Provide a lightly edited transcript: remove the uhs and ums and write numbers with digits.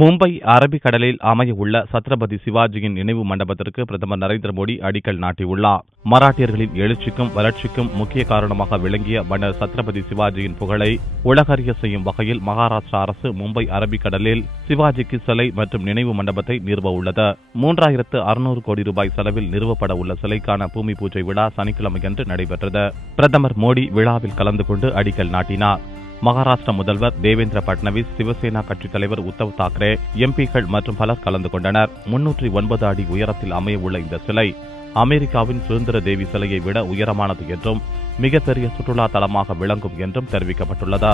மும்பை அரபிக்கடலில் அமைய உள்ள சத்ரபதி சிவாஜியின் நினைவு மண்டபத்திற்கு பிரதமர் நரேந்திர மோடி அடிக்கல் நாட்டியுள்ளார். மராட்டியர்களின் எழுச்சிக்கும் வளர்ச்சிக்கும் முக்கிய காரணமாக விளங்கிய மன்னர் சத்ரபதி சிவாஜியின் புகழை உலகறிய செய்யும் வகையில் மகாராஷ்டிரா அரசு மும்பை அரபிக்கடலில் சிவாஜிக்கு சிலை மற்றும் நினைவு மண்டபத்தை நிறுவ உள்ளது. 3600 கோடி ரூபாய் செலவில் நிறுவப்பட உள்ள சிலைக்கான பூமி பூஜை விழா சனிக்கிழமையன்று நடைபெற்றது. பிரதமர் மோடி விழாவில் கலந்து கொண்டு அடிக்கல் நாட்டினார். மகாராஷ்டிர முதல்வர் தேவேந்திர பட்னவிஸ், சிவசேனா கட்சித் தலைவர் உத்தவ் தாக்கரே, எம்பிக்கள் மற்றும் பலர் கலந்து கொண்டனர். 309 அடி உயரத்தில் அமைய உள்ள இந்த சிலை அமெரிக்காவின் சுதந்திர தேவி சிலையை விட உயரமானது என்றும் மிகப்பெரிய சுற்றுலா தலமாக விளங்கும் என்றும் தெரிவிக்கப்பட்டுள்ளது.